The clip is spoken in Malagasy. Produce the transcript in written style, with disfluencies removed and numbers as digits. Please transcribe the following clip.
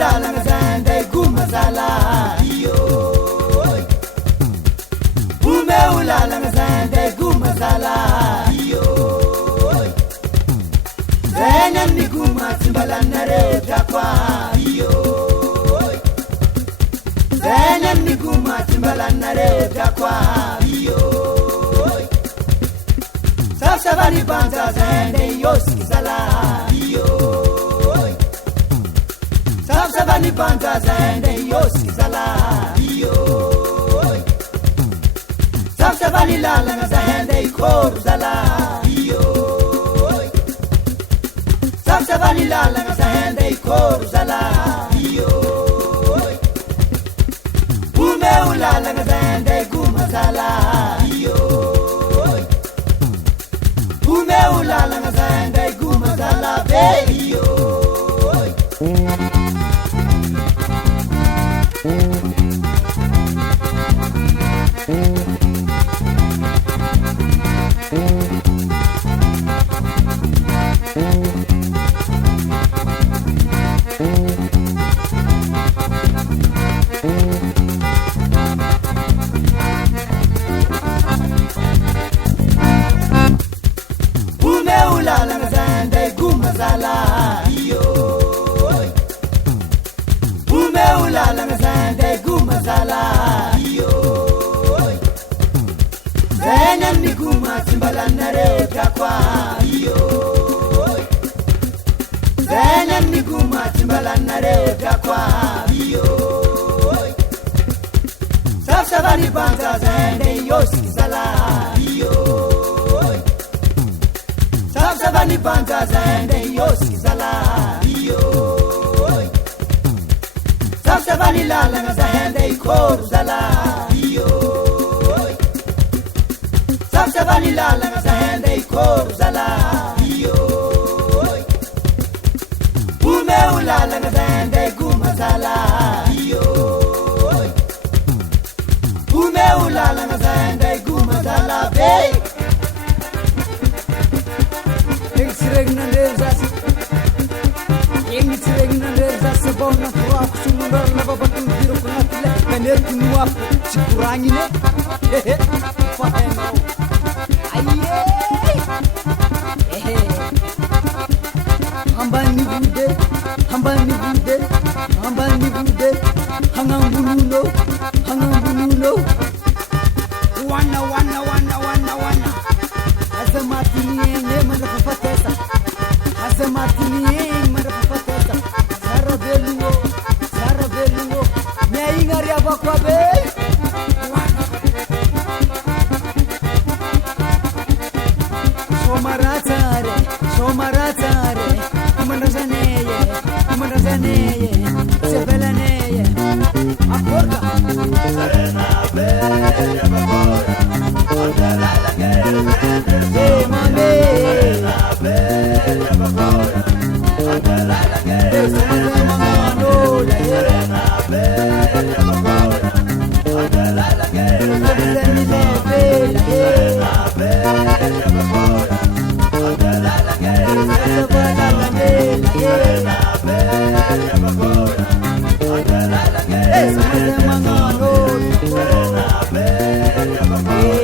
umeulala zande kumazala umeulala zande kumazala zenya nikuma timbalana reta kwa zenya nikuma timbalana reta kwa Savani banza zende yoski sala Savani banza zende yoski sala Savani lala zende koru sala Savani lala zende koru sala Ume ulala zende kuma sala Umeulala ngazanga igumazala beyo Umeulala ngazande kumazala Umeulala ngazande kumazala Zenya nikuma timbalana reta kwa Zenya nikuma timbalana reta kwa Savani banza zende yoski sala Savani banza zende yoski sala Savani lala zende koru sala Savani lala zende koru sala Umeulala zende kumazala Umeulala zende kumazala bey Regnan bona pura kusumundar na babatun biro kunatile kaner kunwa sikurangine faheno aye hambani bude hangambuluno wana azamatini ne mana papatesa Sara beluo me ingari abakwa be Somaratare Kumanazaneye Sebelaneye Aporta Serena bella baboya Andela la guerra Serena bella baboya Andela la guerra Serena bella baboya Andela la guerra Serena bella baboya Andela la guerra Serena bella baboya Andela la guerra Serena bella baboya